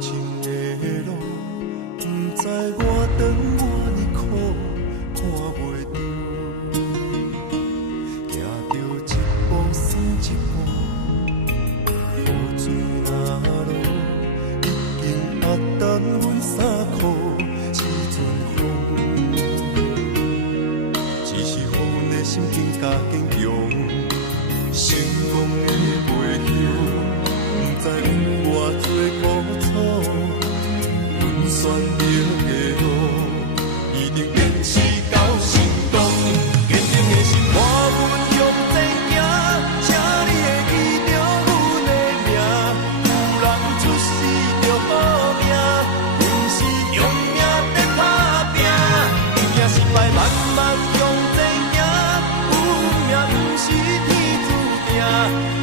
前的路，不知我长我呢苦，看袂着，行着一步算一步，雨水若落，已经压淡阮衫裤，时阵风，只是予阮的心境加坚强，成功的袂晓。不知有偌多苦楚，阮选择的路，一定坚持到成功。坚定的心伴阮向前行，请你会记着阮的名。有人出世着好命，阮是用命在打拼。赢也失败慢慢向前行，有命不是天注定。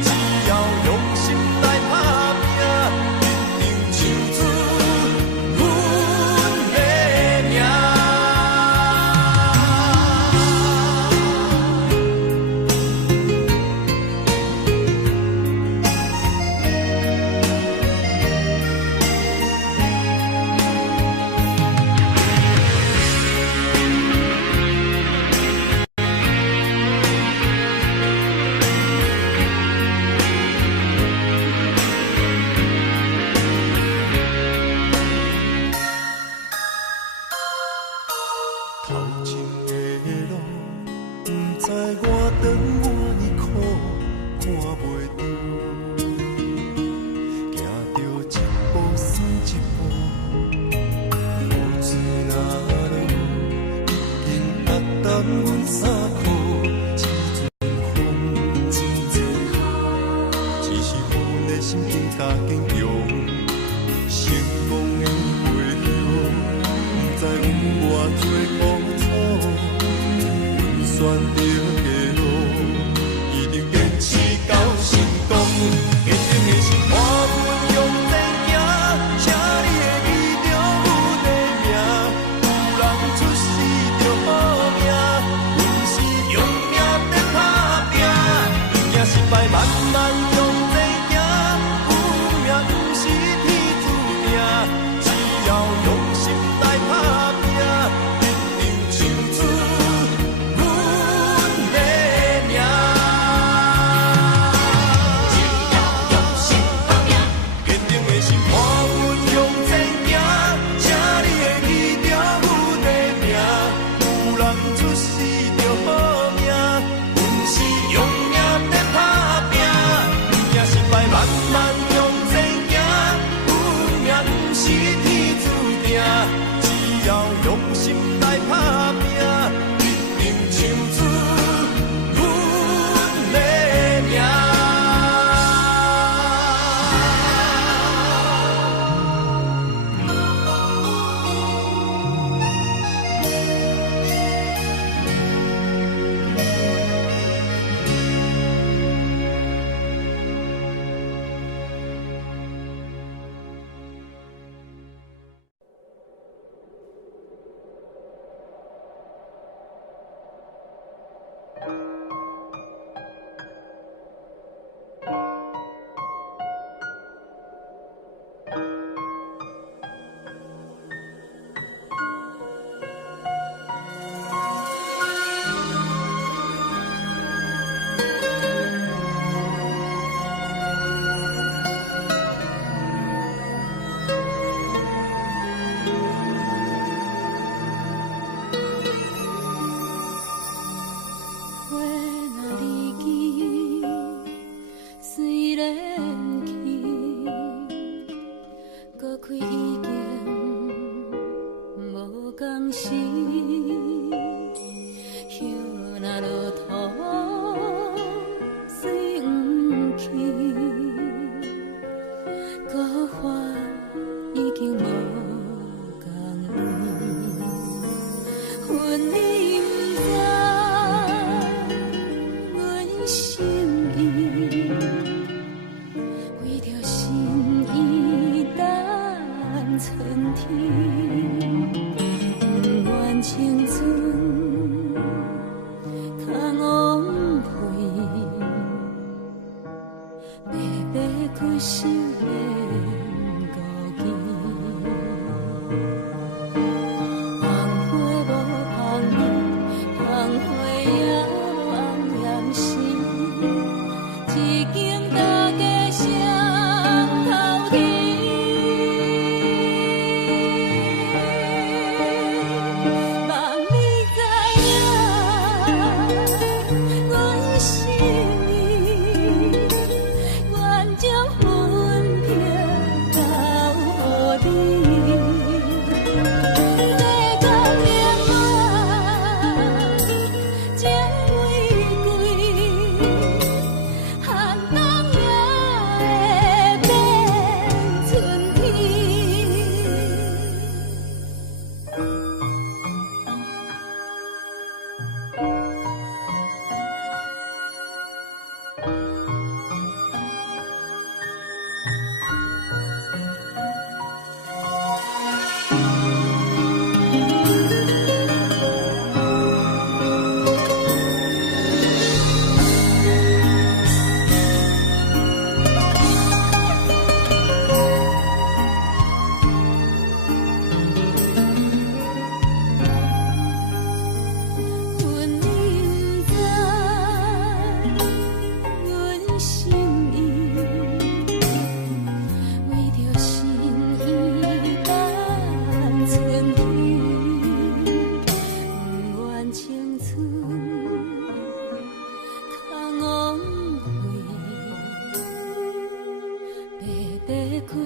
只要用心来打拼，一定唱出阮的名。头前的路，不知我长我呢苦，看袂着，行着一步算一步，雨水若落，已经压淡阮衫裤，时阵风，只是予阮的心境加坚强，成功的袂晓。不知有偌多苦楚，阮选择的路，一定坚持到成功。坚定的心伴阮向前行，请你会记着阮的名。有人出世着好命，阮是用命在打拼。赢也失败慢慢向前行，有命不是天注定。只要用心来打拼，一定唱出阮的名。只要用心打拼，坚定的心伴阮向前行，请你会记着阮的名。有人出世着好命，阮是用命在打拼。赢也失败慢慢向前行，有命不是天注定。只要用心来打拼，一定唱出阮的名。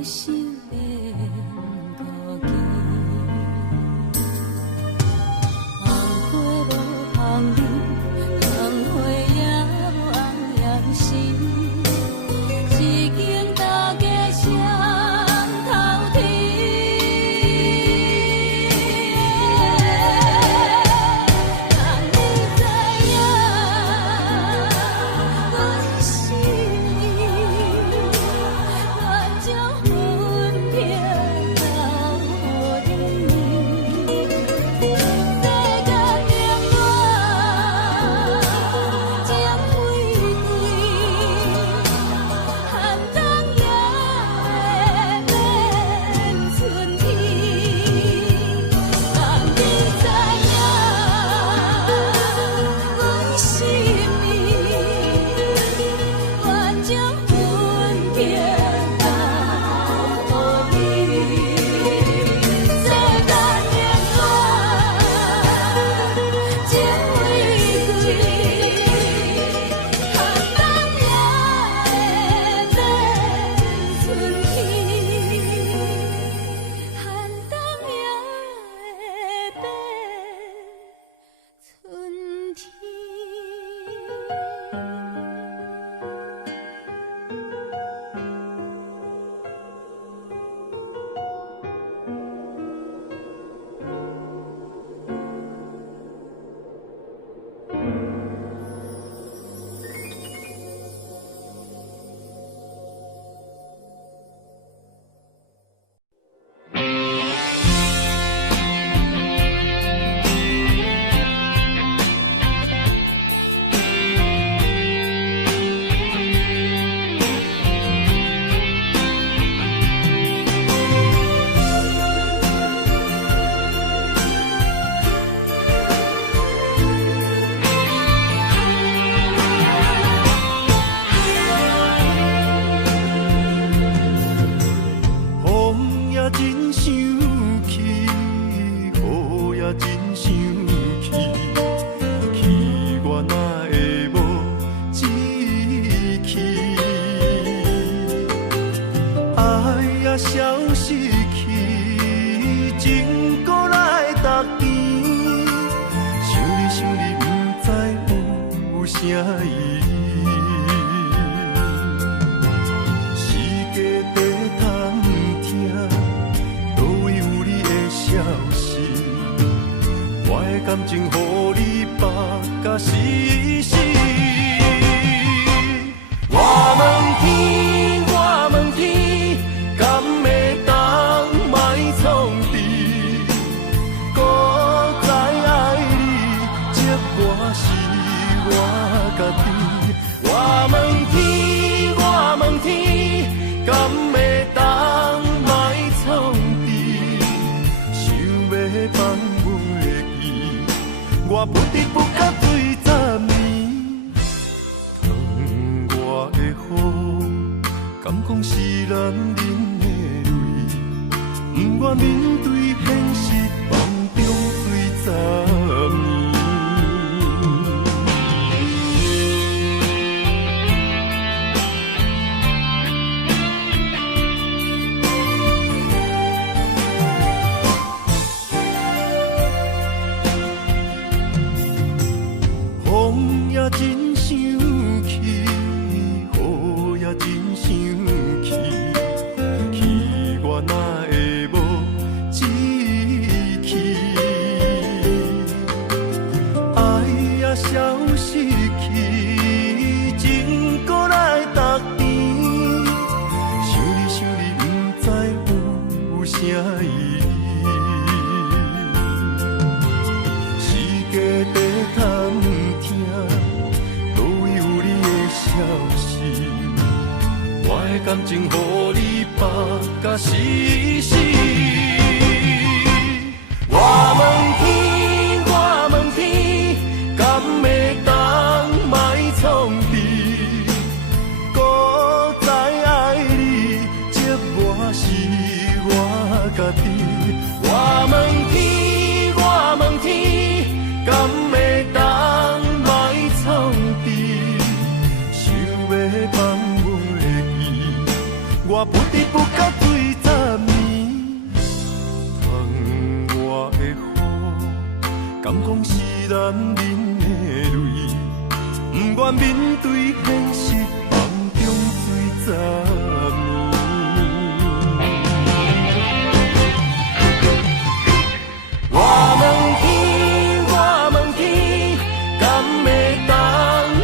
声伊。感情，予你绑甲死死。我问天，我问天，敢会当莫创治？搁再爱你，寂寞是我家己。我问天，我问天，敢会当莫创治？想要放我的意，我不得不甲对十年。窗外的雨，敢讲是男人的泪，不愿面对现实，梦中醉十年。我问天，我问天，敢会当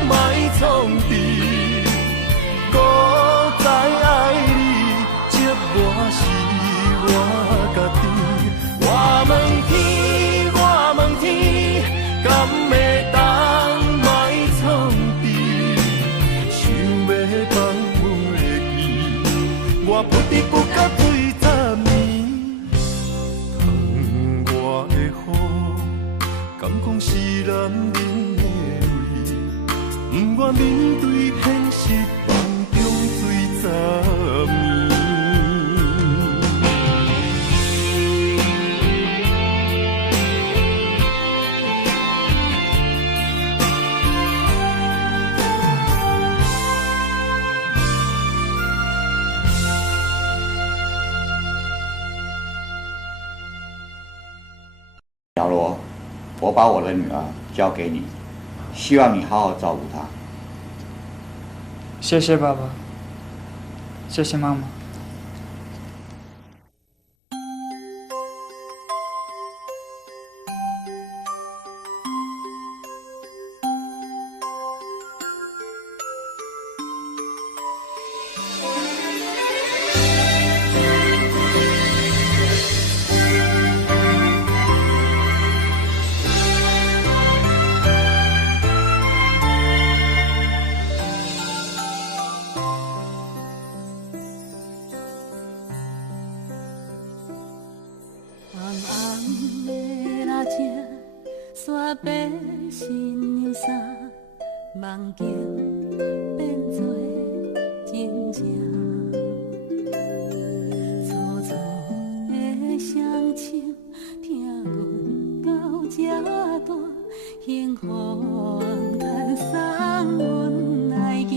莫创治？搁再爱你，寂寞是我家己。我问天，我问天，敢会当莫创治？想要放我的意，我不得不甲对十年。窗外的雨，敢讲是男人的泪，不愿面对现实，梦中醉十年。小罗，我把我的女儿交给你，希望你好好照顾她。谢谢爸爸，谢谢妈妈。梦境变作真正，粗粗的声唱，听阮到这大，幸福叹送阮来行，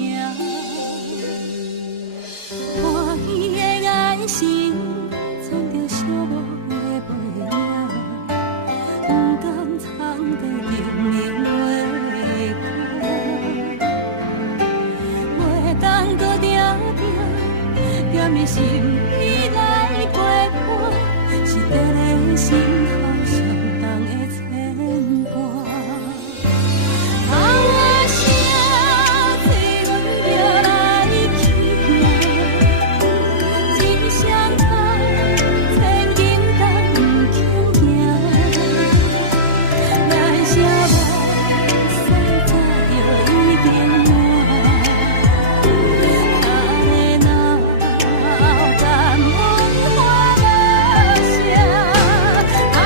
欢喜的眼神，藏着寂寞的背影，不敢藏在心灵话。踮的心意来陪伴，是伫咧心头上重的牵挂。啊，我声催阮着来去行，一双脚千斤担不轻行，咱写无散早就已经满。啊，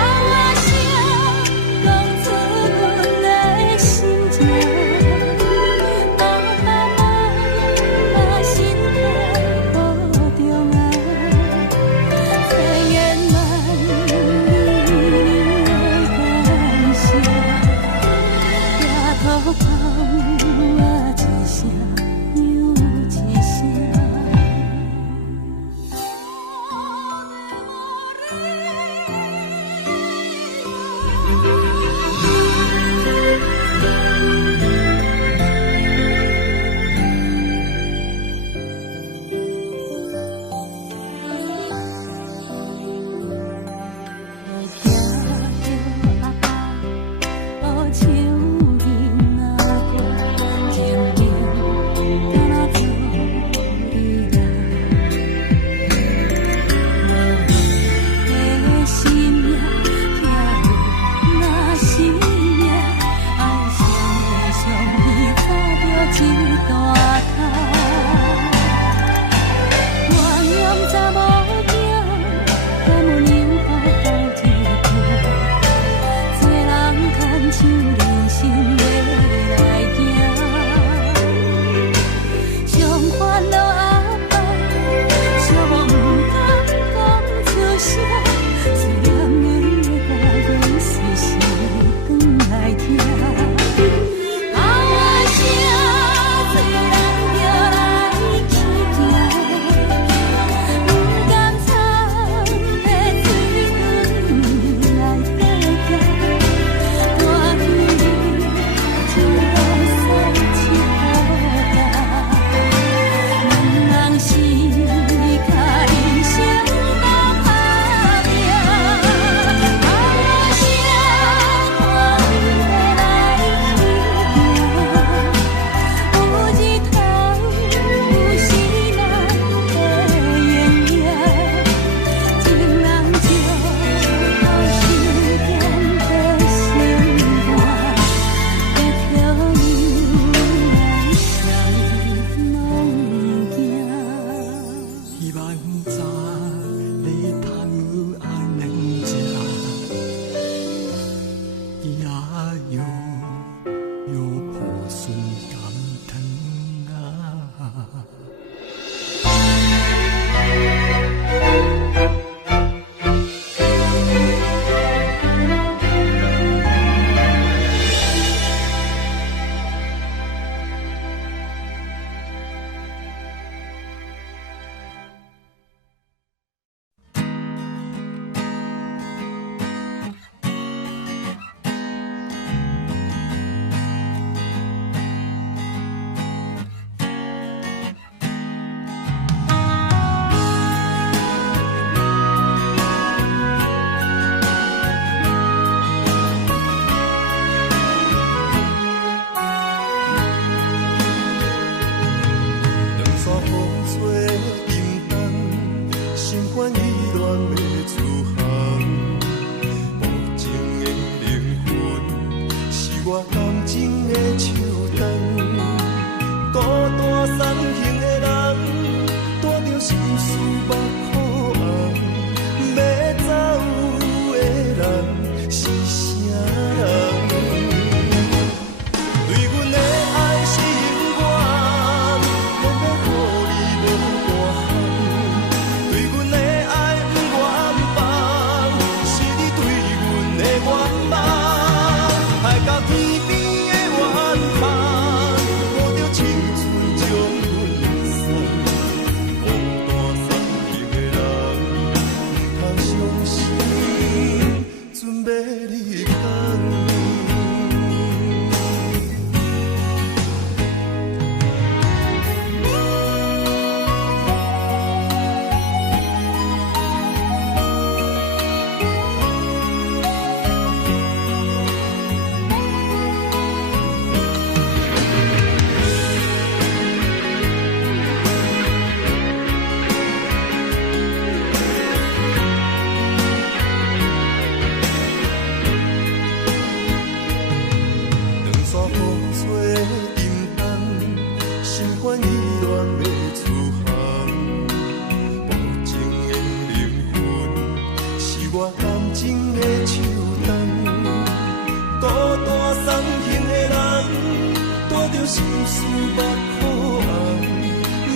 着心事目眶红，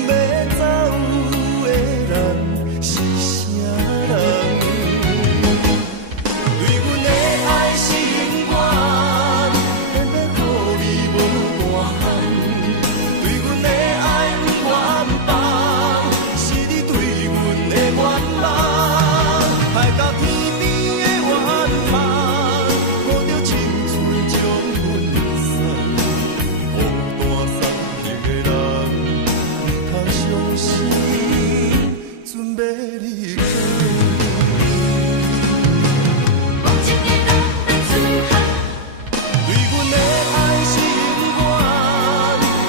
要走的人是啥人？对阮的爱心愿，偏偏予你无大项。对阮的爱不愿放，是你对阮的愿望，害到天边的怨叹，抱着青春将阮送，孤单送行的人，通伤心，准备离开。对阮的爱心愿，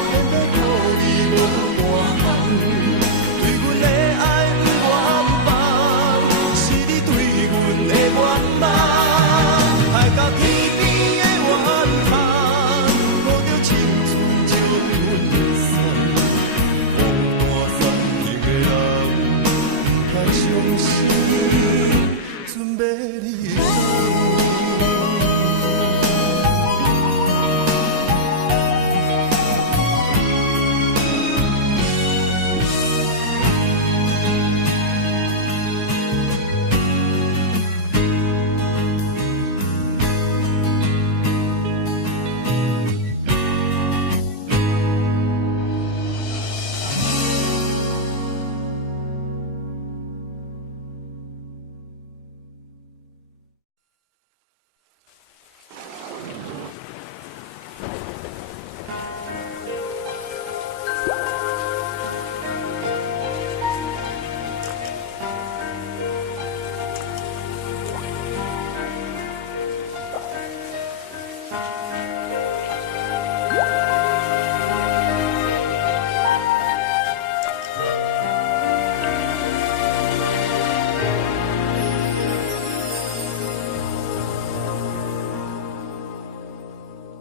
偏偏予你无大项。对阮的爱不愿放，是你对阮的愿望，害到天边的怨叹，抱着青春将阮送，孤单送行的人，通伤心，准备离开。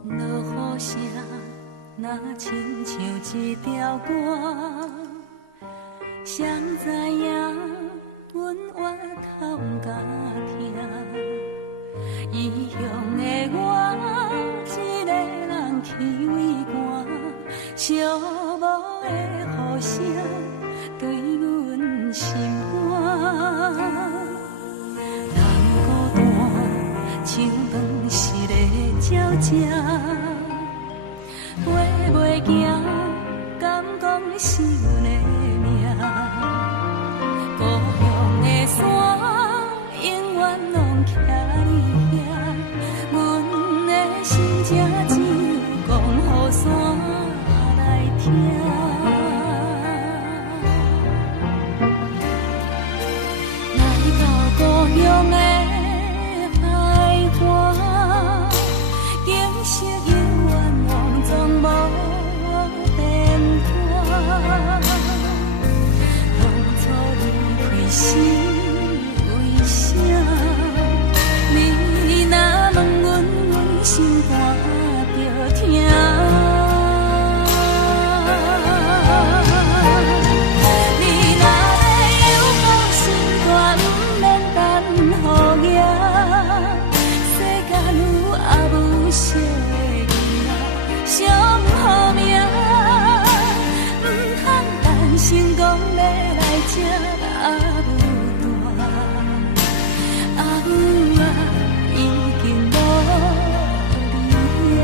落雨声，若亲像一条歌，谁知影阮越头甲听。异乡的我，一个人去为寒，寂寞的雨声对阮心寒。人孤单，像断翅的鸟只。飞袂行，敢讲是阮的命？故乡的山，永远拢徛伫遐。阮的心情只有讲予山来听。来到故乡的海岸，景色永远拢总无变化。当初离开时为啥？你若问阮，阮心肝着疼。你若要有够心肝，不免等雨夜。世间有阿母惜的囡仔，上好命，唔通等成功要来这阿母大，阿母啊，已经无你啊。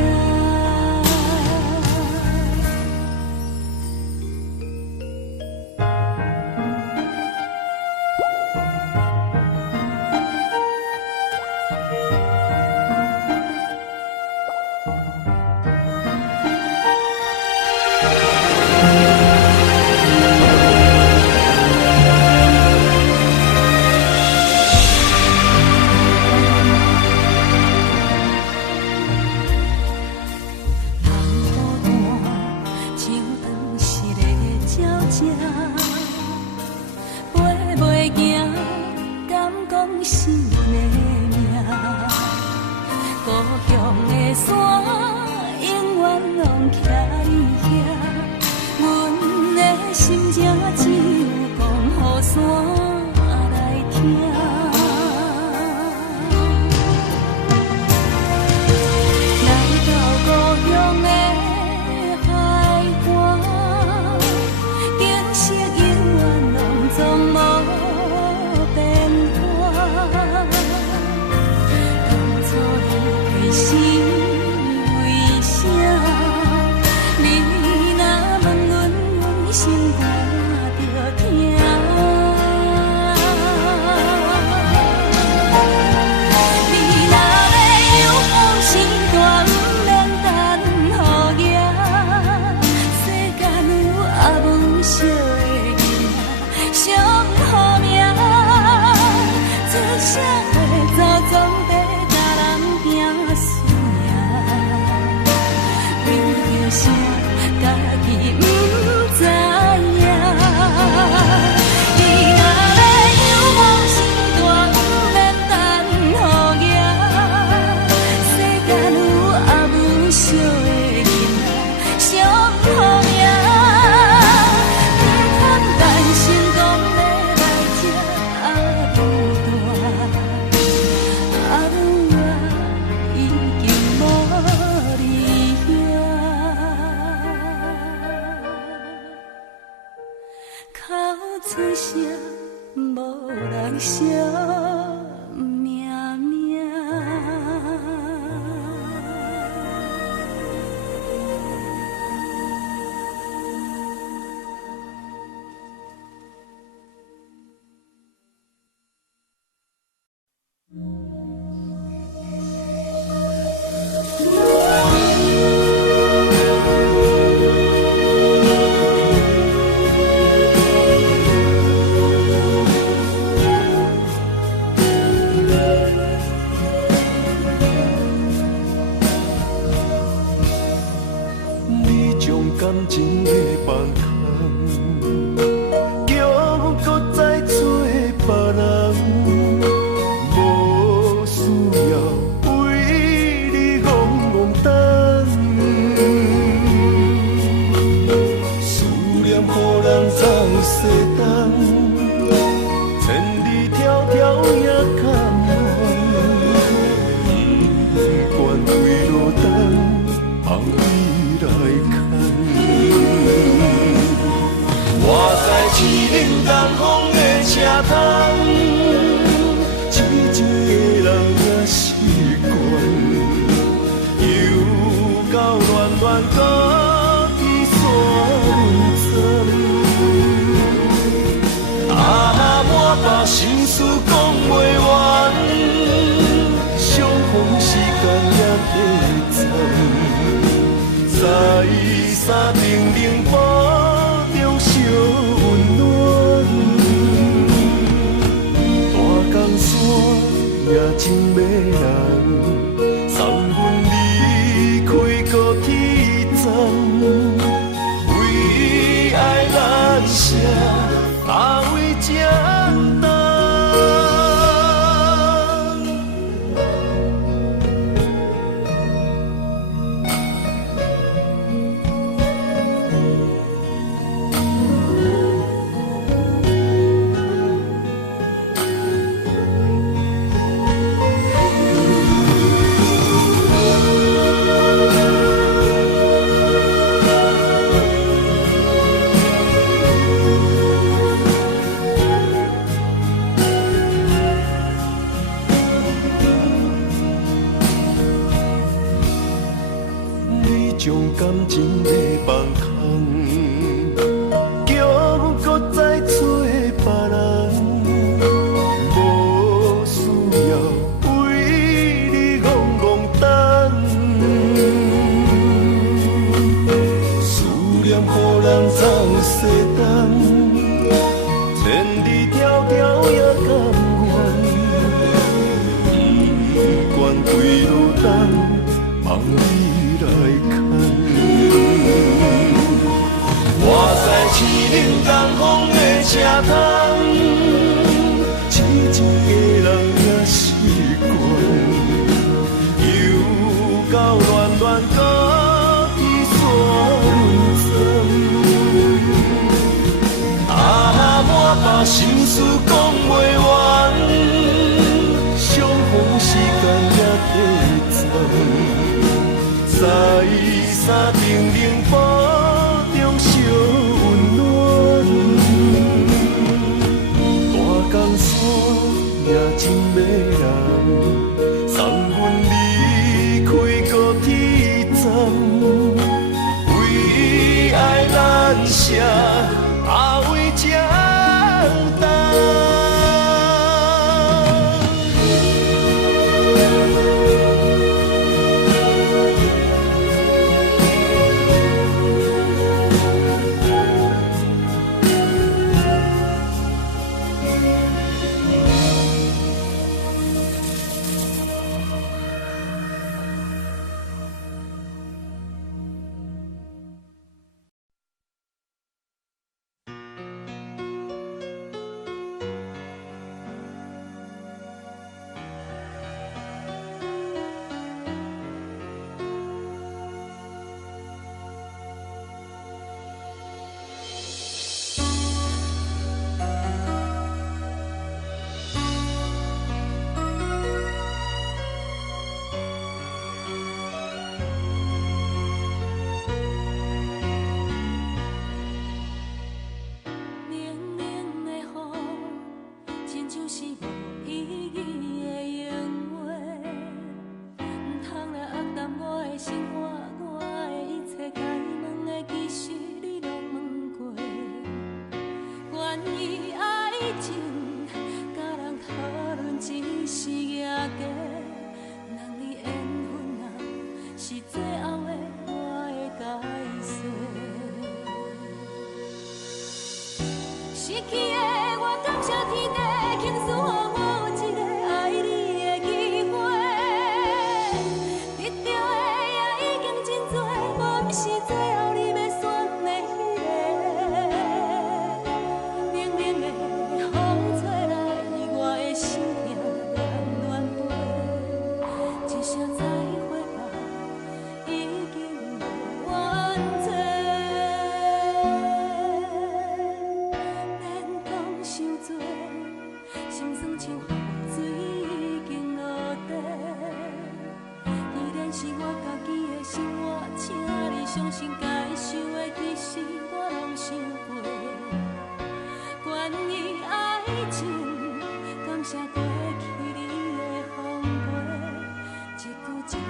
你将感情的放空，叫我搁再做别人，无需要为你戆戆等。思念予人总西东，千里迢迢也甘愿，不管几落冬，望你来看。我在凄冷东风的车窗，一个人也习惯，又到暖暖高低山针。啊，满腹心事讲袂完，相逢时间也短暂，在山顶冷波中烧温暖，大江山也真迷人，送阮离开高铁站，为爱难舍，为简单。将感情的放空，叫我搁再做别人，无需要为你戆戆等。思念予人总西东，千里迢迢也甘愿，不管几路冬，望你来看。我在凄冷东风的车窗，一个人也习惯，又到暖暖高低山针。啊，满腹心事讲袂完，相逢时间也短暂，在山顶冷波中烧温暖，大江山也真迷人，送阮离开高铁站，为爱难舍，为这。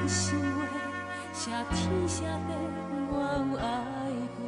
想话，写天写地，我有爱过。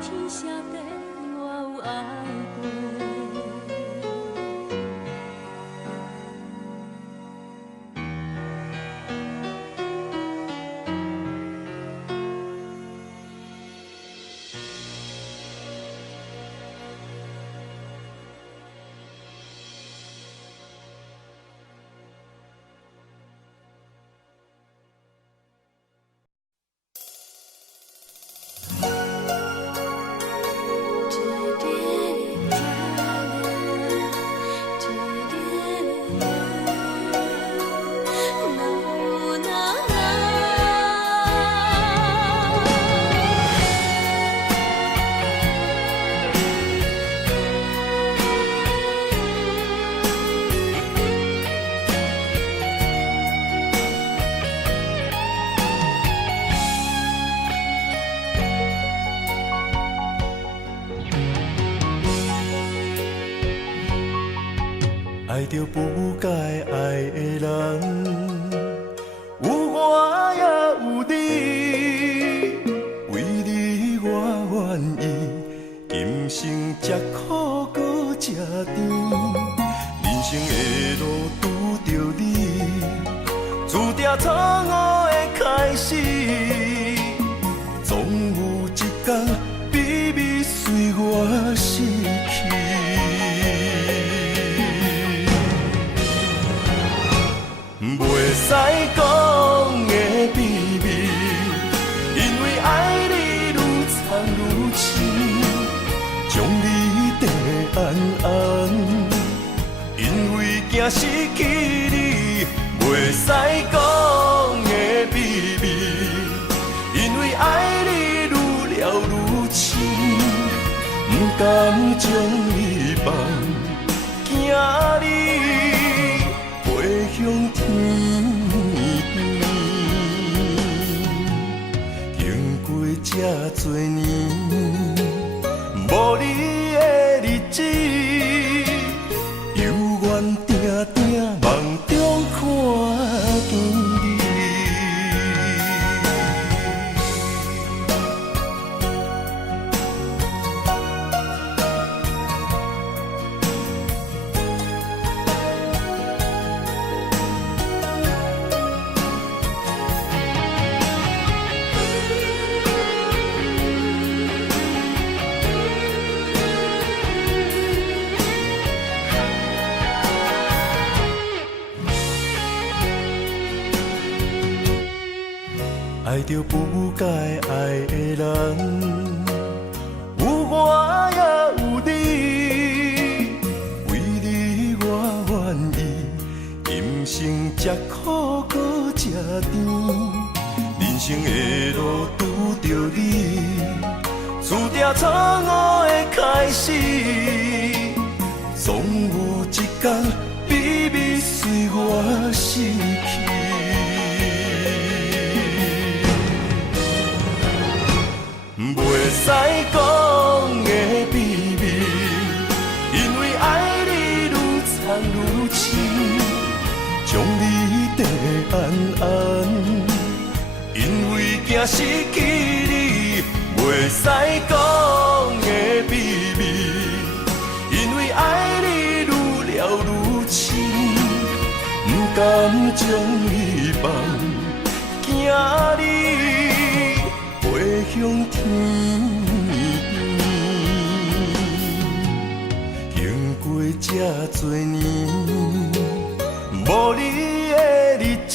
天写地，我有爱过。爱着不该爱的人，有我也有你，为你我愿意，今生吃苦搁吃甜，人生的路拄着你，注定错误的开始，总有一天秘密随我逝去。袂使讲的秘密，因为爱你愈藏愈深，将你藏得暗暗，因为惊失去你。袂使讲的秘密，因为爱你愈了愈深，不甘将你放，惊你飞向天边。经过这多年，无你的日子，犹原定定梦中看见。爱着不该爱的人，有我也有你，为你我愿意，今生吃苦搁吃甜，人生的路拄着你，注定错误的开始，总有一天秘密随我逝去。袂使讲的秘密，因为爱你愈藏愈深，将你地安安，因为惊失去你。袂使讲的秘密，因为爱你愈了愈深，不甘将你放，惊你飞向天边。经过这多年，无你的日子，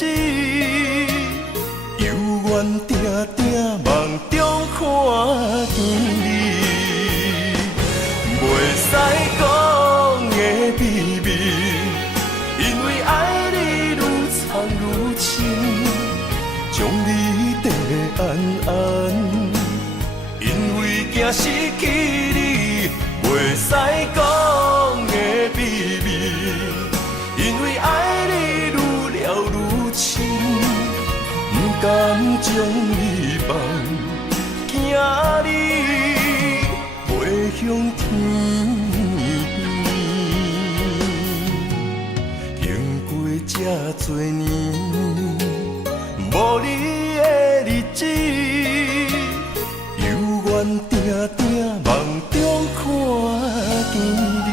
犹原定定梦中看见你。袂使讲的秘密，因为爱你愈藏愈深，将你地安安，因为惊失去你。袂使讲的秘密，因为爱你愈了愈深，不甘将你放，惊你飞向天边。经过这多年，无你的日子，犹原定定梦中看见你。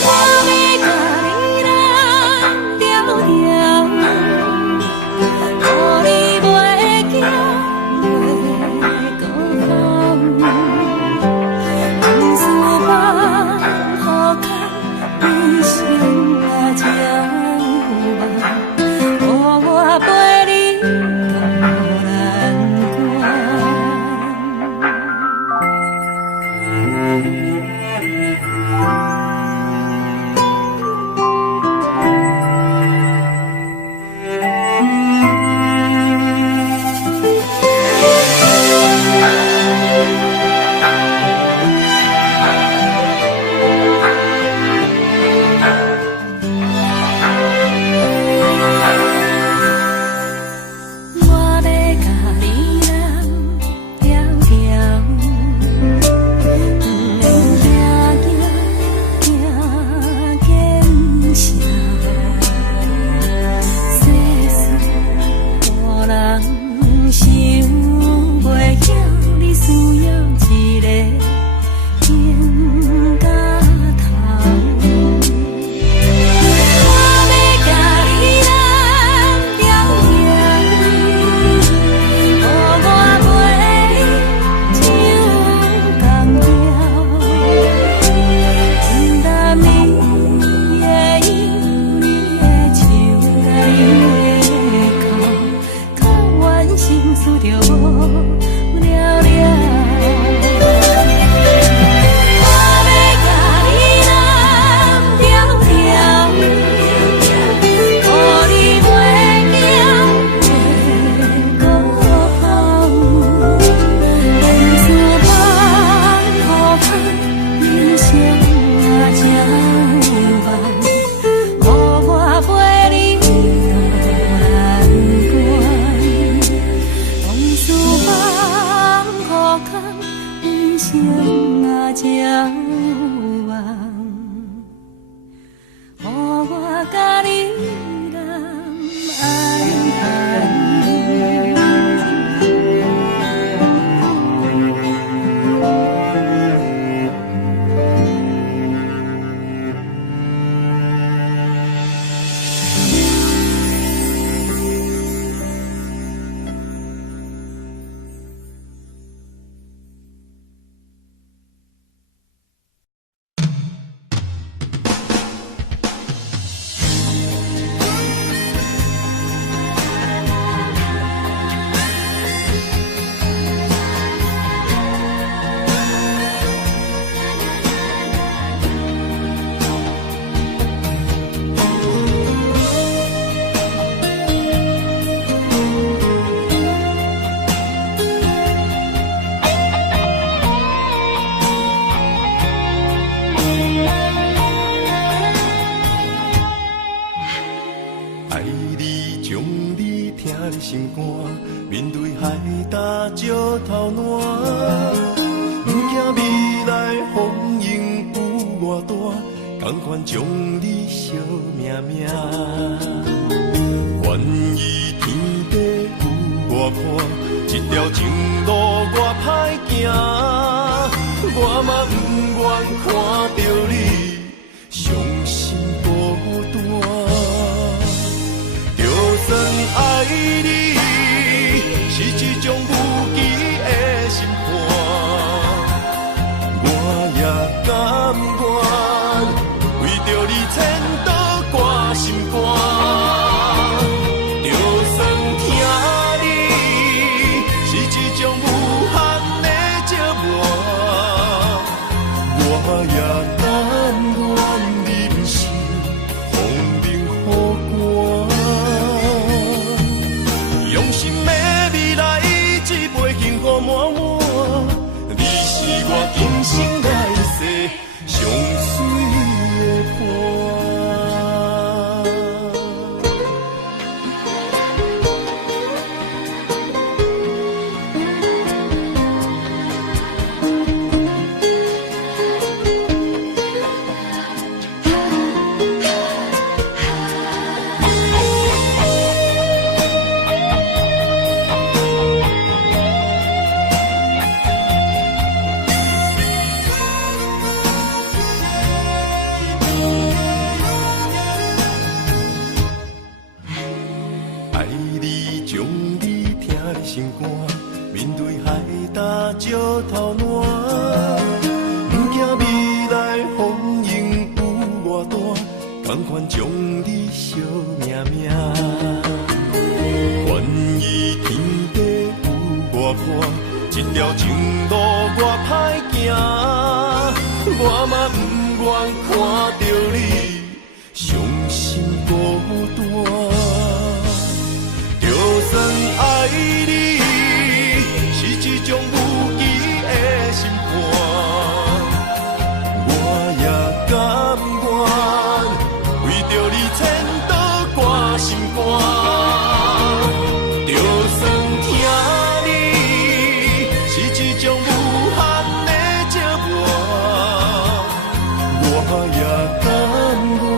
我要甲你才有望，予我甲你人安安。爱你将你听的心肝，面对海大石头烂，不惊未来风雨有偌大，甘愿将你惜命命。愿意天地有我伴，这条情路我歹行，我嘛不愿看到你伤心孤单。就算爱你是一种无期的心肝，我也甘愿为着你牵倒挂心肝。就算疼你是一种无限的折磨，我也甘愿忍受风冷雨寒。用心的未来，一杯幸福满满。你是我今生来世上水的伴。爱你将你疼的心肝，面对海大石头烂，不惊未来风雨有偌大，甘愿将你惜命命。愿意天地有我伴，这条情路我歹行，我嘛不愿看到你伤心孤单。就算爱你是一种无期的心肝，我也甘愿为着你牵倒挂心肝。就算疼你是一种无限的折磨，我也甘愿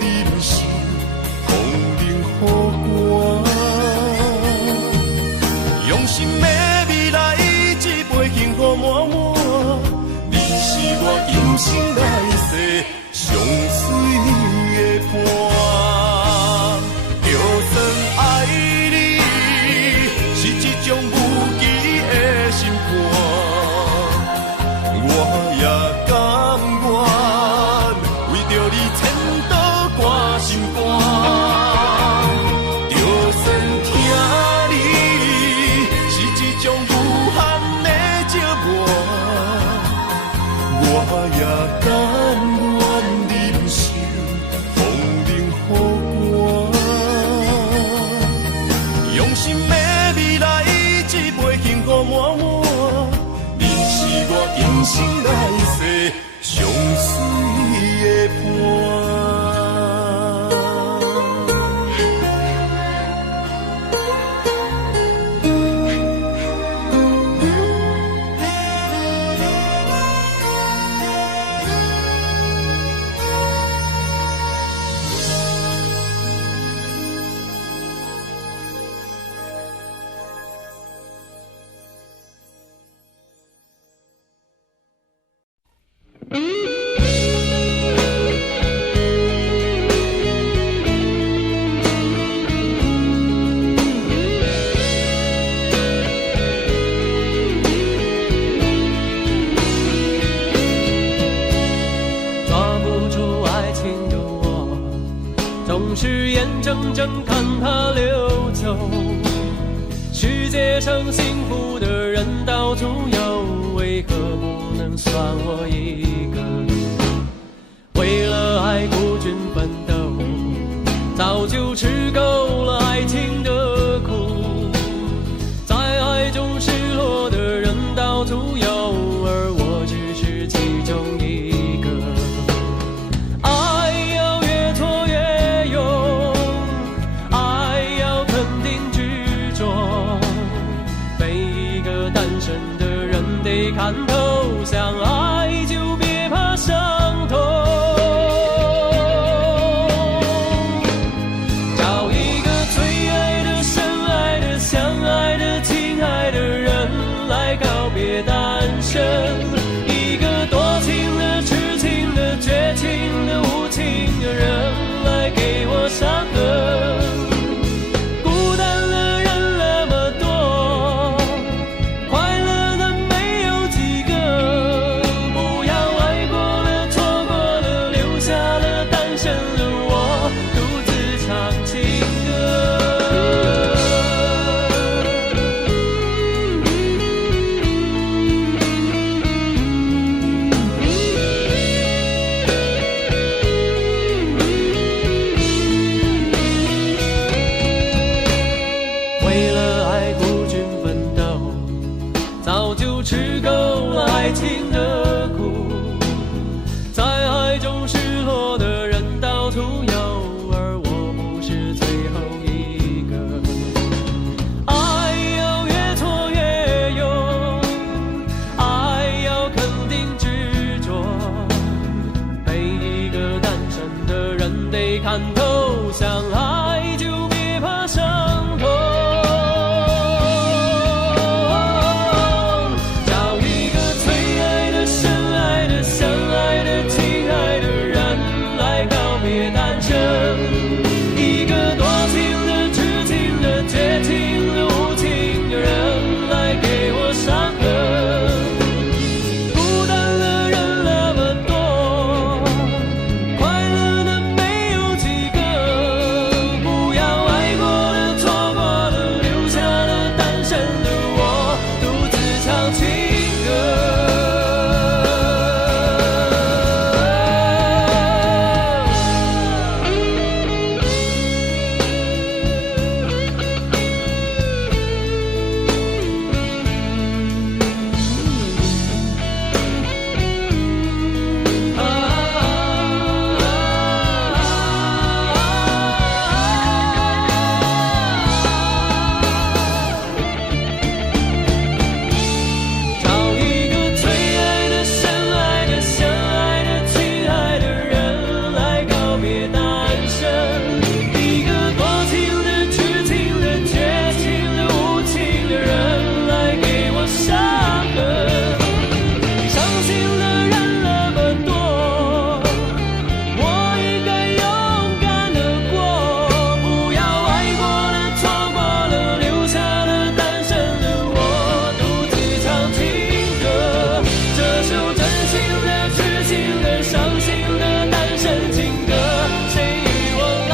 忍受风冷雨寒。用心的未来，一杯幸福满满。你是我今生来世上水的伴。就算爱你是一种无期的心肝，我也甘愿为着你牵倒挂心肝。我也甘愿忍受风冷雨寒。用心的未来，一杯幸福满满。你是我今生来世上水的伴。总是眼睁睁看它流走。世界上幸福的人到处有，为何不能算我一个？为了爱孤军奋斗，早就吃够了爱情的苦。在爱中失落的人到处有，而我只是其中一个。爱要越挫越勇，爱要肯定执着。每一个单身的人得看透，相爱就别怕伤痛。找一个最爱的、深爱的、相爱的、亲爱的人来告别单身，一个多情的、痴情的、绝情的、无情的人来给我伤痕。孤单的人那么多，快乐的没有几个。不要爱过了、错过了，留下了单身的我，独自唱情歌。为了爱孤军奋斗，早就吃够了爱情的苦。在爱中失落的人到处有，而我不是最后一个。爱要越挫越勇，爱要肯定执着。每一个单身的人得看透，相爱就别怕伤痛。找一个最爱的、深爱的、相爱的、亲爱的人来告别单身，一个多情的、痴情的、绝情的、无情的人来给我伤痕。孤单的人那么多，快乐的没有几个。不要爱过了、错过了，留下了单身的我，独自唱情歌。找一个最爱的、深爱的、相爱的、亲爱的人来告别单身，一个多情的、痴情的、绝情的、无情的人来给我伤痕。伤心的人那么多，我应该勇敢地过。不要爱过了、错过了，留下了单身的我，独自唱情歌。这首真心的、痴情的、伤心的单身情歌，谁与我来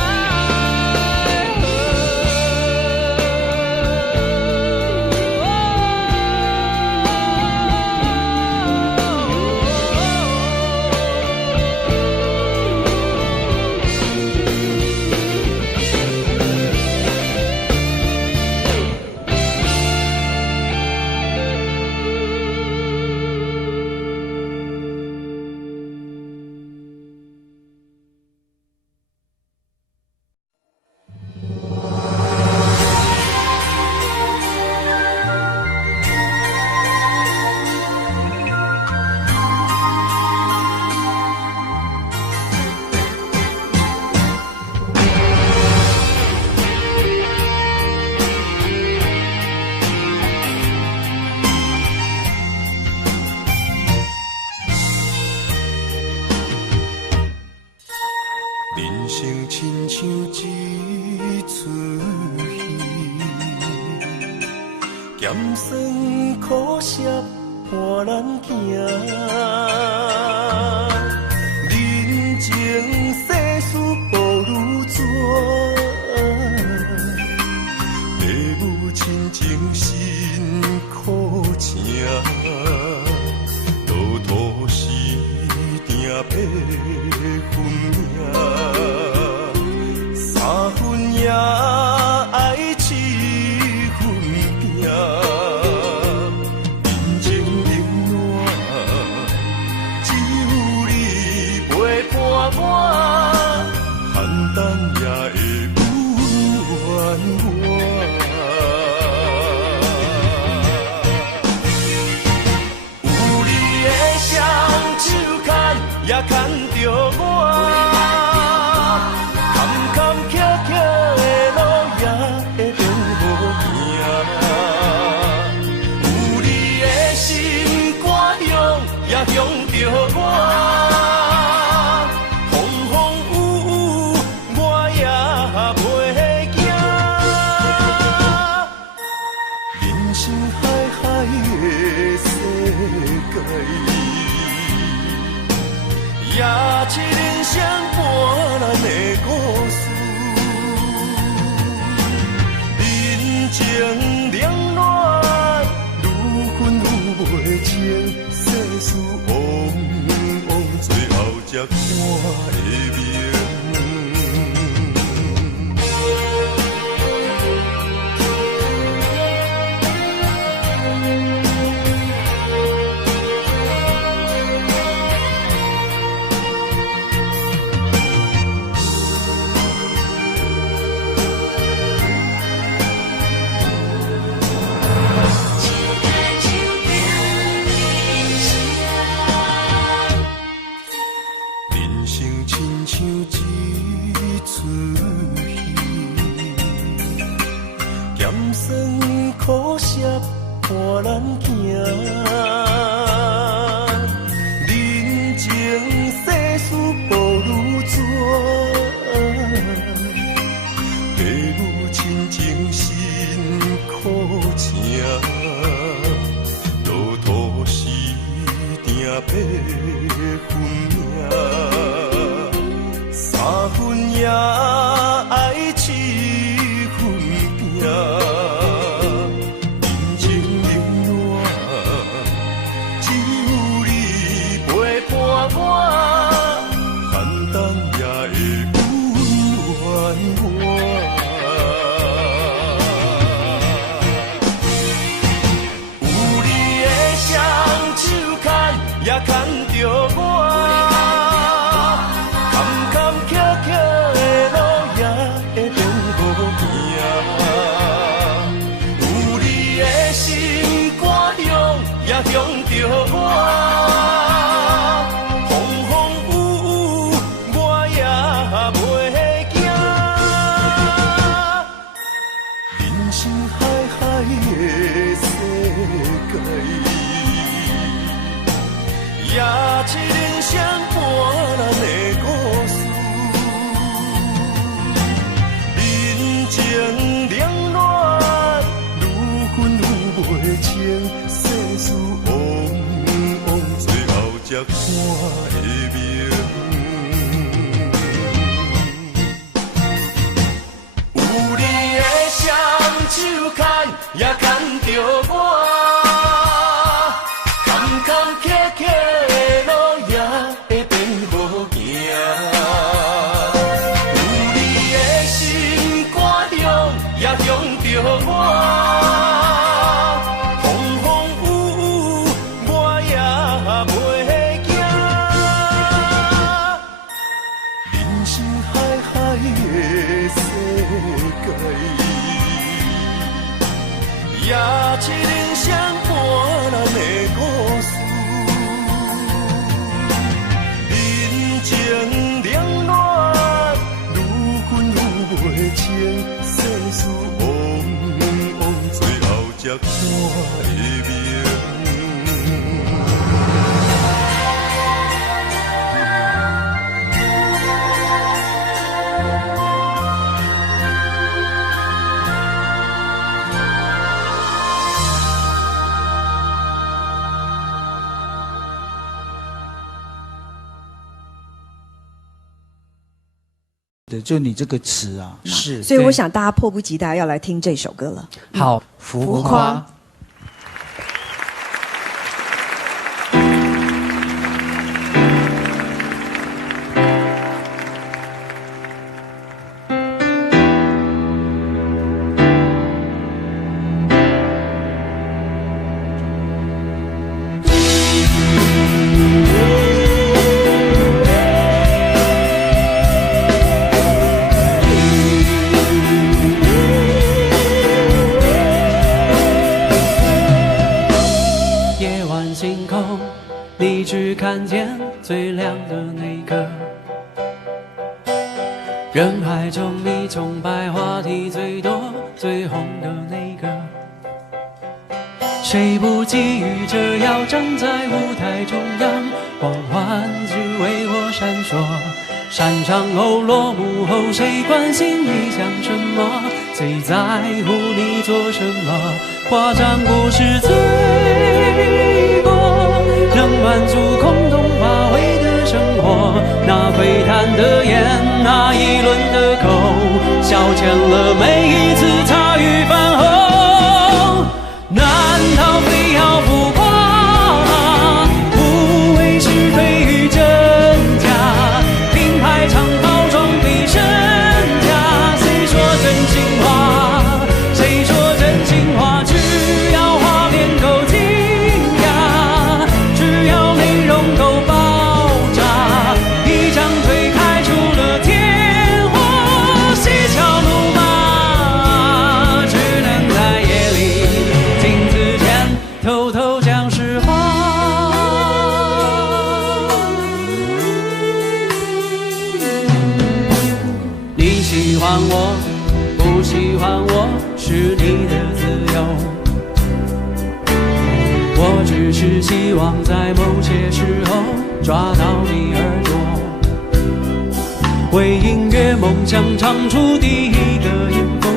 人生亲像一出戏，咸酸苦涩伴咱行。人情世事无如纸，分命，三分也爱七分拼。人情冷暖，只有你陪伴我，寒冬也会温暖我。也牵着我，坎坎坷坷的路也会变好行。有你的心肝向，也向着我，风风雨雨我也袂惊。人生海海的世界。也是人生半咱的故事，人情冷暖，愈分愈袂清，世事往往最后才看会明。苦涩伴咱行，人情世事无如纸，地愈亲情辛苦情，路途是定配分命，三分也爱七分拼。寒冬也会温暖我，有你的双手牵，也牵着我，坎坎坷坷的路也会变好行，有你的心肝向，也向着我。也是人生半咱的故事，人情冷暖，愈分愈袂清，世事往往最后才看会明。有你的双手牵，也牵着我。也是人生半咱的故事，人情冷暖，愈分愈袂清，世事往往最后才看会明。就你这个词啊，是，所以我想大家迫不及待要来听这首歌了。好，浮夸。亮的那个。人海中你崇拜话题最多最红的那个，谁不觊觎着要站在舞台中央，光环只为我闪烁。擅长后落幕后，谁关心你想什么？谁在乎你做什么？夸张故事最多，能满足空洞乏味的生活。那窥探的眼，那议论的口，消遣了每一次茶余饭后。难道非要浮夸吗？无谓是非与真假，品牌常包装比身价。谁说真心话？谁说真心话？只要画面够惊讶，只要内容够爆炸，一张嘴开出了天花，嬉笑怒骂，只能在夜里镜子前偷偷讲实话。你喜欢我，不喜欢我，是你的自由。我只是希望在某些时候抓到你耳朵，为音乐梦想唱出第一个音符，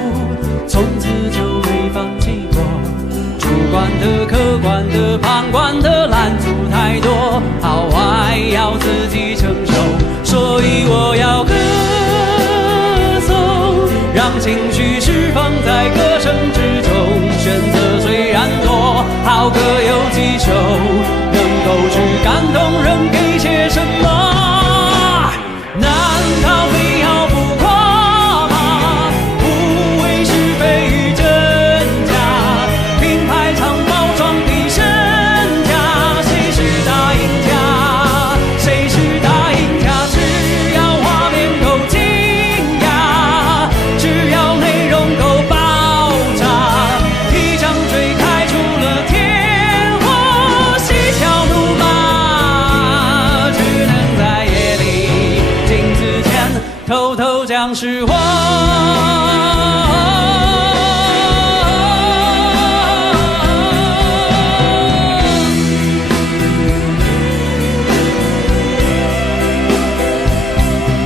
从此就没放弃过。主观的、客观的、旁观的拦阻太多，好坏要自己承受，所以我要歌颂，让情绪释放在歌声之中。选择虽然多，好歌有几首，能够去感动人，给些什么？难道非要浮夸吗？无谓是非与真假，品牌常包装比身价。谁是大赢家？谁是大赢家？只要画面够惊讶，只要内容够爆炸，一张嘴开出了天花，嬉笑怒骂，只能在夜里镜子前偷偷讲实话。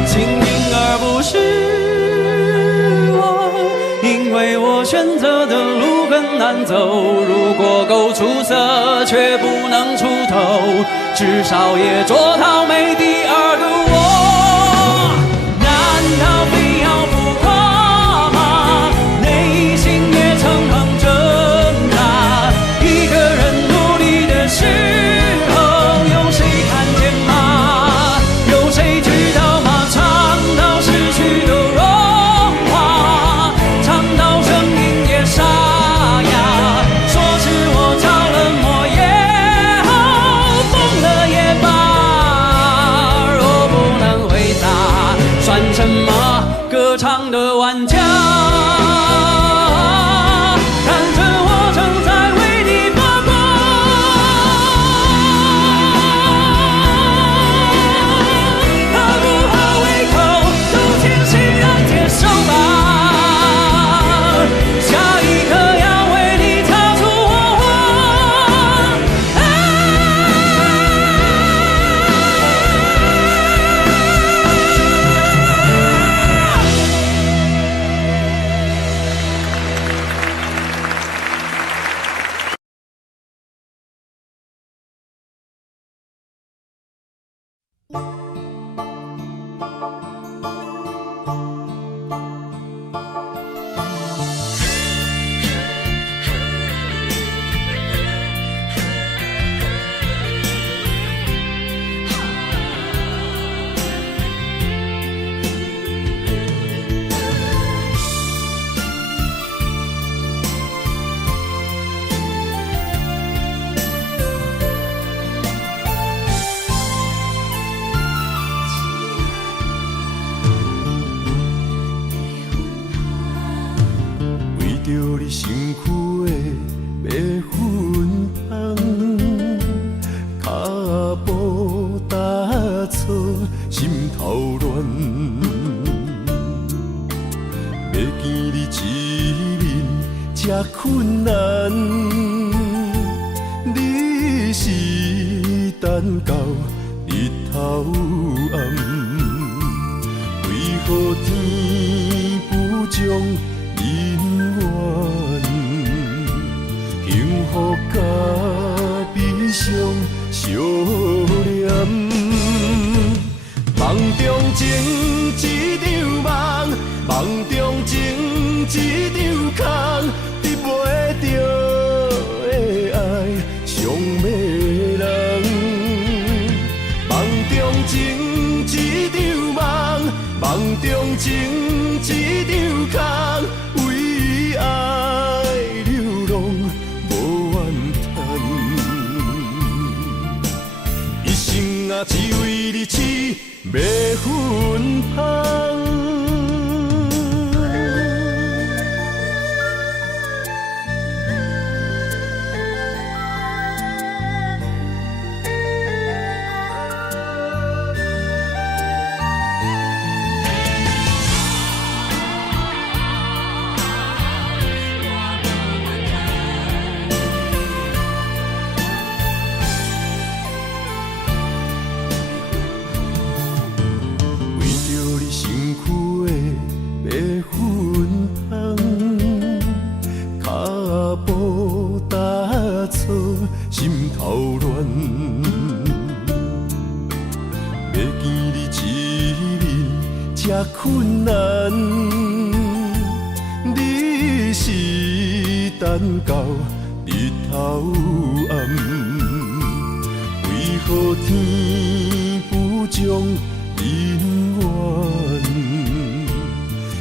幸运而不是我，因为我选择的路很难走。如果够出色，却不能出头，至少也做到没第二个我。难道非要浮夸吗？内心也曾很挣扎。一个人努力的时候，有谁看见吗？有谁知道吗？唱到失去都融化，唱到声音也沙哑。说是我着了魔也好，疯了也罢，若不能回答，算什么歌唱的玩家？看着我正在为你发光，好不好胃口都请欣然接受吧，下一刻要为你擦出火花。错，心头乱。要见你一面这困难，你是等到日头暗，为何天不将人怨？幸福甲悲伤相连，梦中情一场梦，梦中情一场空，得袂着的爱上迷人。梦中情一场梦，梦中情一场空，为爱流浪无怨叹。一生啊，只为你痴，袂分芳。心头乱，要见你一面这困难，你是等到日头暗，为何天不将人怨？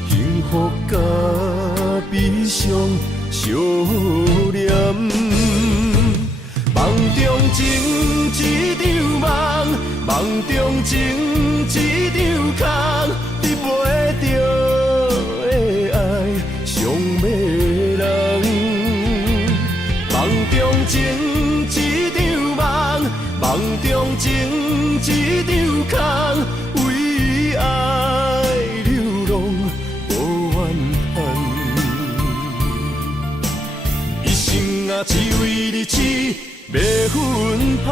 幸福甲悲伤相连。梦中情一场梦，梦中情一场空，得袂着的爱上迷人。梦中情一场梦，梦中情一场空，为爱流浪无怨叹。一生啊，只为你痴。袂分芳，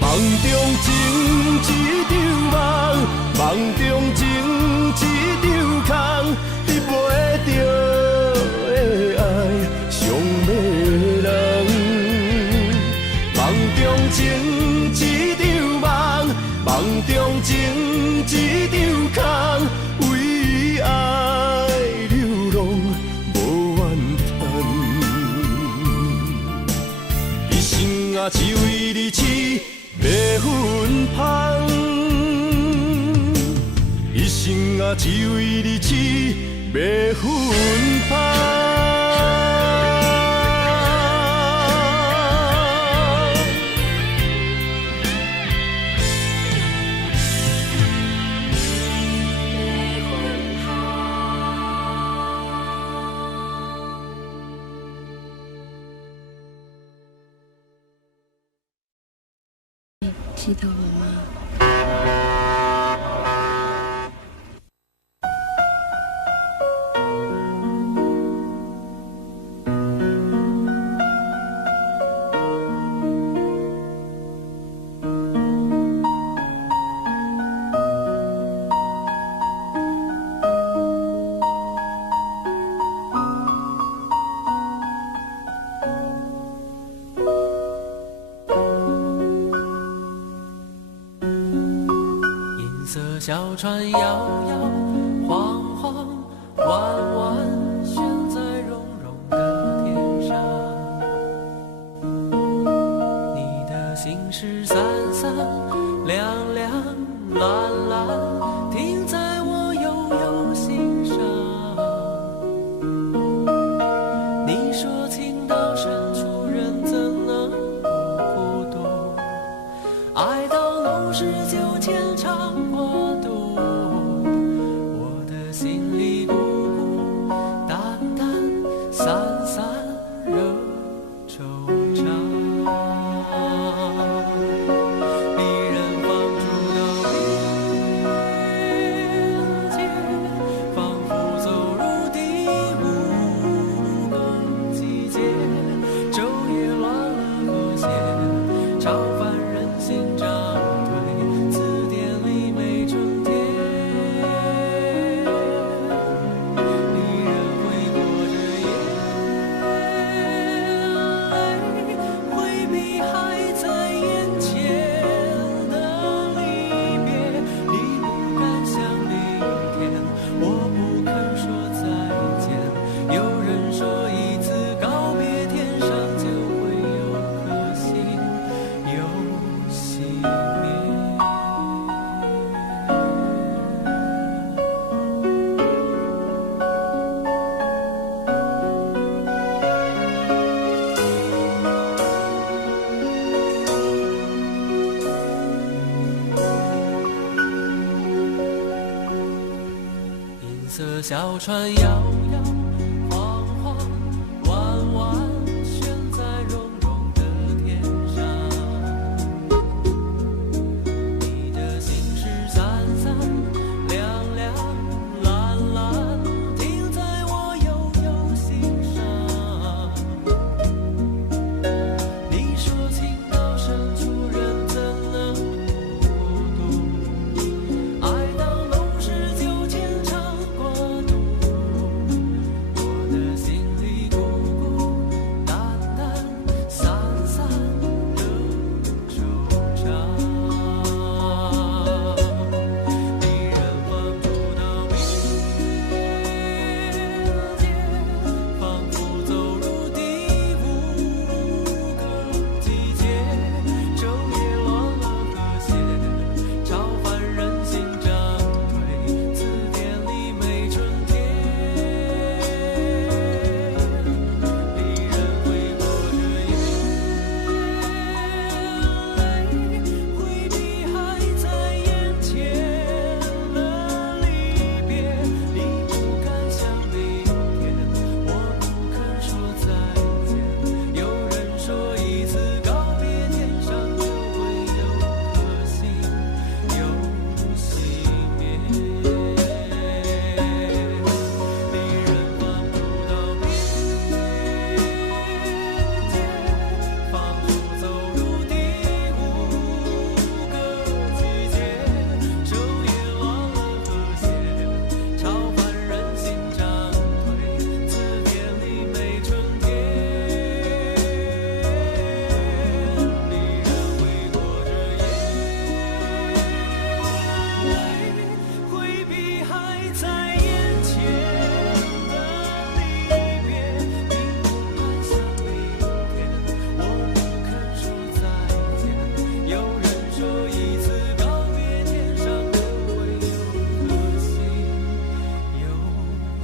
梦中情一场梦，梦中情一场空，得袂着的爱上迷人。梦中情一场梦，梦中情一场空，为爱流浪。啊，只为你痴，袂分芳。一生啊，只为你痴，袂分芳。记得我吗？小船摇摇晃晃，弯弯悬在绒绒的天上。你的心事散散亮亮蓝蓝，停在我悠悠心上。你说情到深处人怎能不孤独，爱到浓时就牵肠挂肚。我的心里孤孤单单，散散惹惆怅。色小船摇摇晃晃，弯弯悬在绒绒的天上。你的心事闪闪亮亮蓝蓝，停在我悠悠心上。你说情到深处人怎能孤独，爱到浓时就牵肠挂肚。我的心里孤孤单单散散的惆怅。离人漫步到明天，仿佛走入第五个季节。昼夜乱了和谐，超凡人心涨退，字典里没春天。离人回过这夜泪，回避还在眼前的离别。你不敢想明天，我不肯说再见。有人说一次告别，天上就会有颗星又熄灭。离人漫步到明天，仿佛走入第五个季节。昼夜乱了和谐，超凡人心涨退，字典里没春天。离人回过这夜泪，回避还在眼前的离别。你不敢想明天，我不肯说再见。有人说一次告别，天上就会有颗星又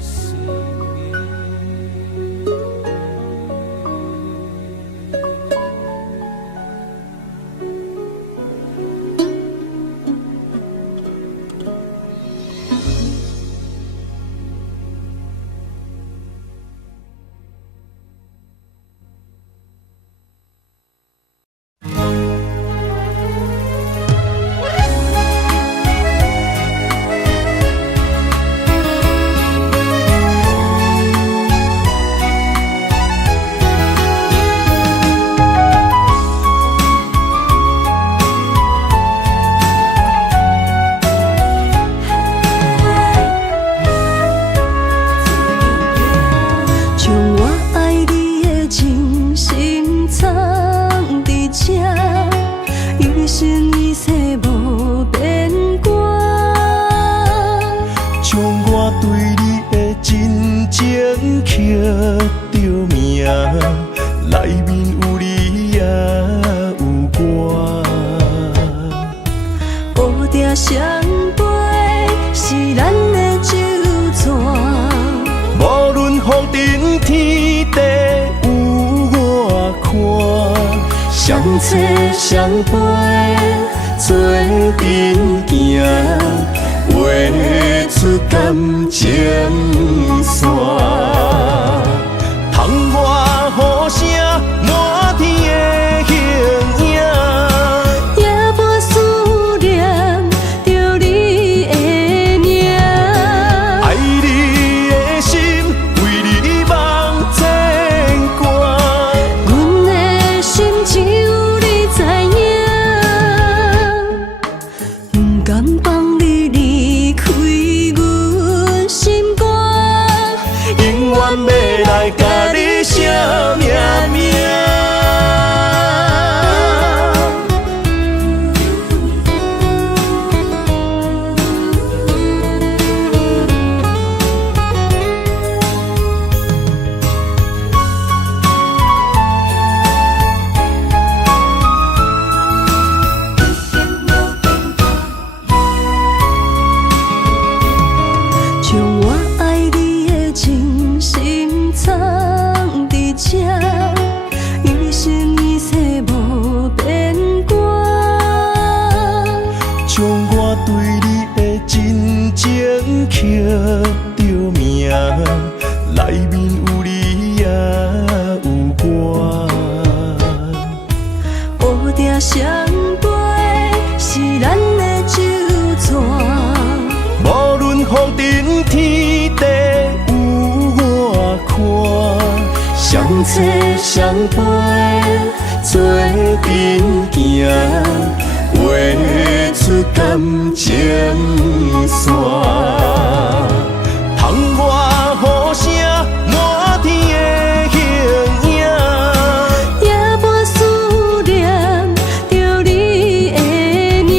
熄灭。将我爱你的情深藏伫这，一生一世无变卦。将我对你的真情刻着名，内面有你也有我。乌蝶双飞是咱的酒泉。无论风尘天地有我看，相找相陪做阵行，画出感情线。窗外雨声满天的形影，夜半思念着你的名。爱你的心为你梦牵挂。阮的心只有你知影，不甘放你离开阮心肝，永远要来甲你写命名。将我爱你的情深藏伫这，一生一世无变卦。将我对你的真情刻着定相陪，是咱的酒泉。无论风尘天地有我看，相切相陪，做阵行，画出感情线。窗外雨声满天的形影，夜半思念着你的名。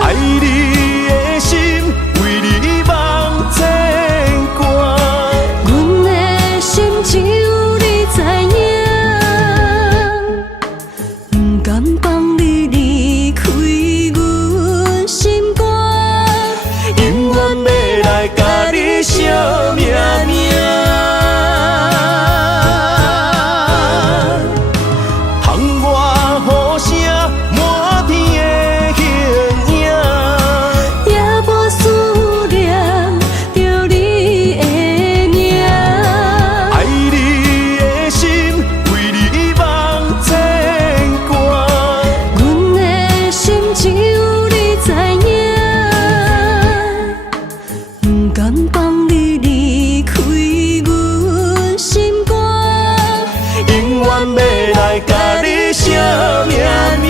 爱你的心为你梦牵挂，阮的心只有你知影，不甘放你离开阮心肝，永远要来甲你惜命命。窗外雨声满天的形影，夜半思念着你的名。爱你的心为你梦牵挂，阮的心只有你知影，不甘放你离开阮心肝，永远要来甲你惜命命。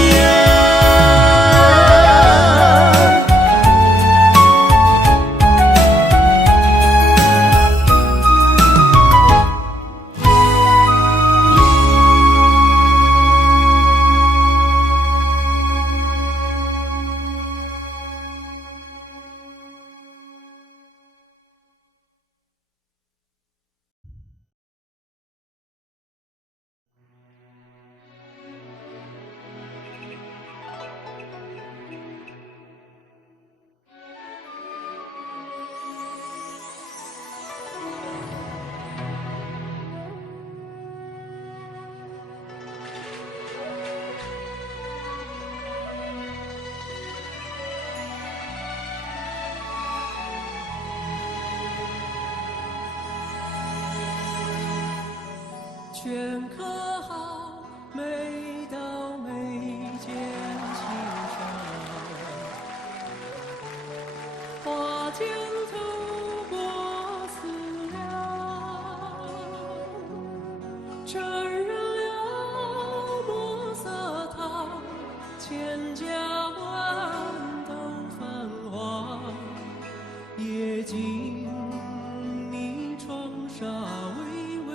镌刻好每道眉间轻伤，花间透过思量，沾染了墨色烫，千家万灯繁华，夜静你窗纱微微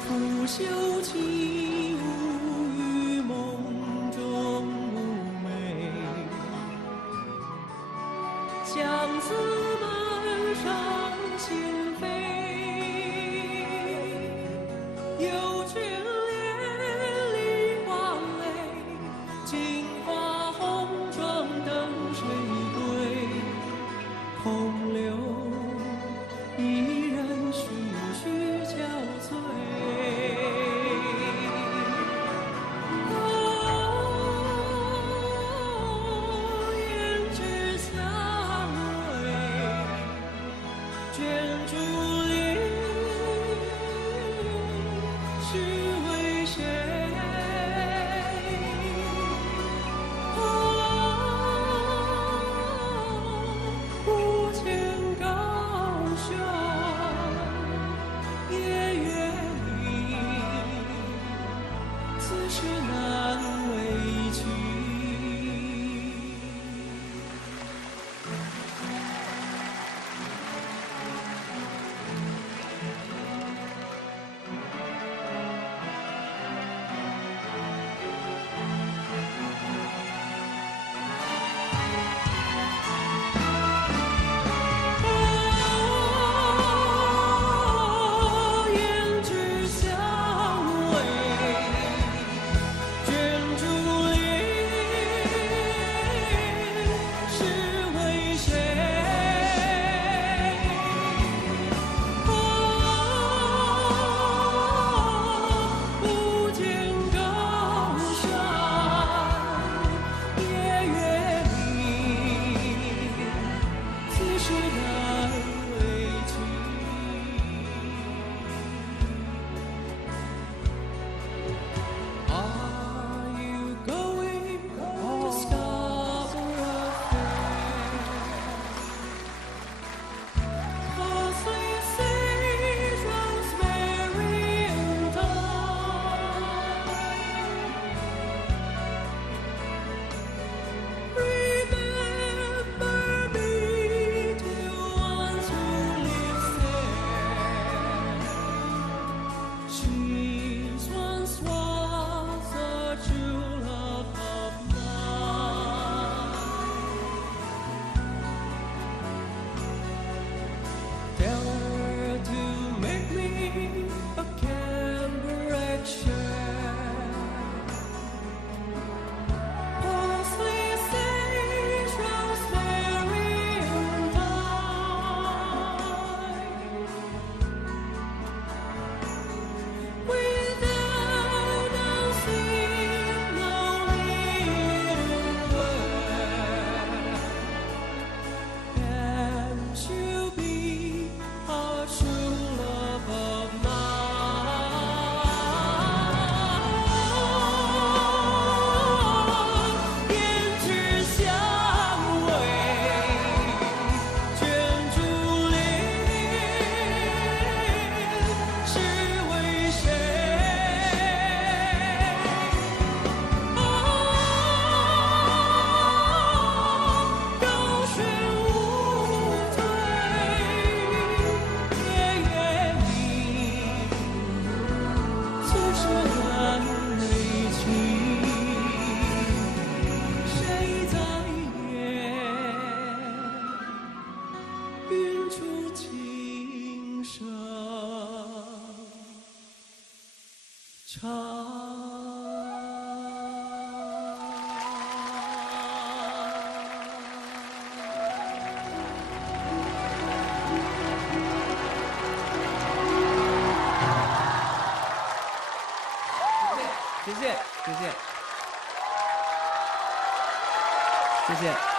拂袖起舞于梦中妩媚，相思满上心扉，有眷恋梨花泪，镜花红妆等谁归？空留一人徐徐憔悴。This once was a true love of mine. Tell her to make me a cambric share, parsley, sage, rosemary, and thyme. Without a single little word, can't you be a true love of mine? 胭脂香味卷珠帘，是为谁？高悬无罪，夜夜里诉说眼泪情，谁在眼晕出情深长。谢谢，谢谢，谢谢。